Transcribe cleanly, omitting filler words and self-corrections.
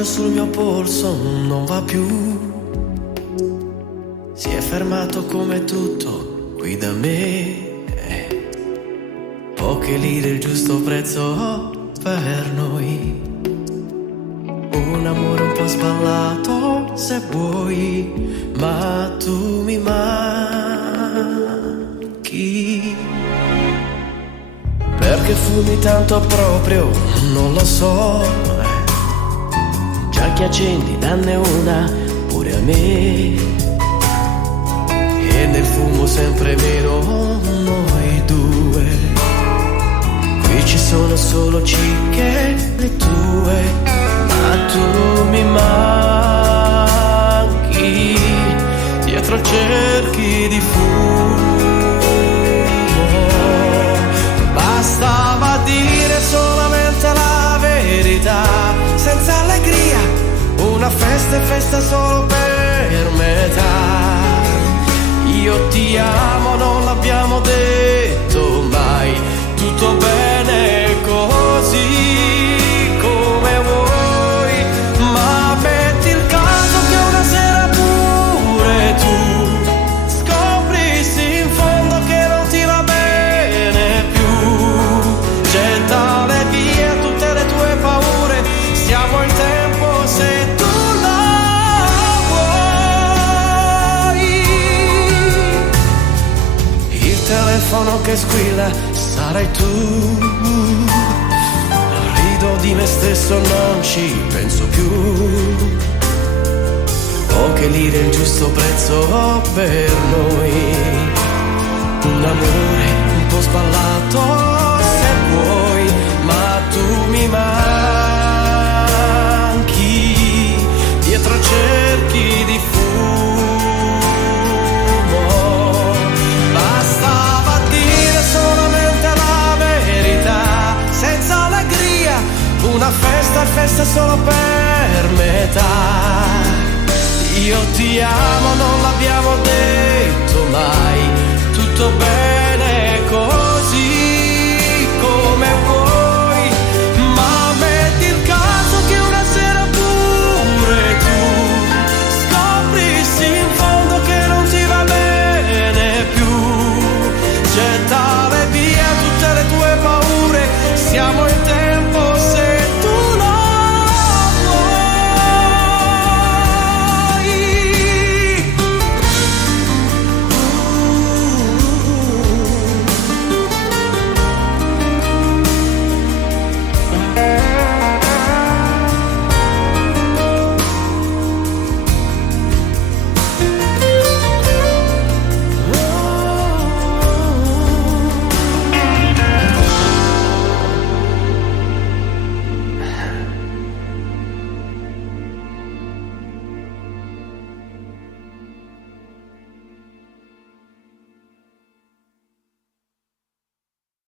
l'orologio sul mio polso non va più. Si è fermato come tutto qui da me. Poche lire, il giusto prezzo per noi. Un amore un po' sballato se vuoi, ma tu mi manchi. Perché fumi tanto proprio, non lo so. Già che accendi, danne una pure a me. E nel fumo sempre meno noi due. Qui ci sono solo cicche le tue, ma tu mi manchi. Dietro cerchi di fumo. Bastava dire solamente la verità, senza allegria, una festa e festa solo per metà. Io ti amo, non l'abbiamo detto mai, tutto bene così come vuoi, ma metti il caso che una sera pure tu scoprissi in fondo che non ti va bene più. Gettale via tutte le tue paure, siamo in tempo se tu telefono che squilla, sarai tu. Rido di me stesso, non ci penso più. Poche lire, il giusto prezzo per noi. Un amore un po' sballato se vuoi, ma tu mi manchi. Dietro cerchi di fumo. Solamente la verità, senza allegria, una festa e festa solo per metà. Io ti amo, non l'abbiamo detto mai, tutto bene così come vuoi, ma metti il caso che una sera pure tu scoprissi in fondo che non ti va bene più. Gettale via tutte le tue paure, siamo in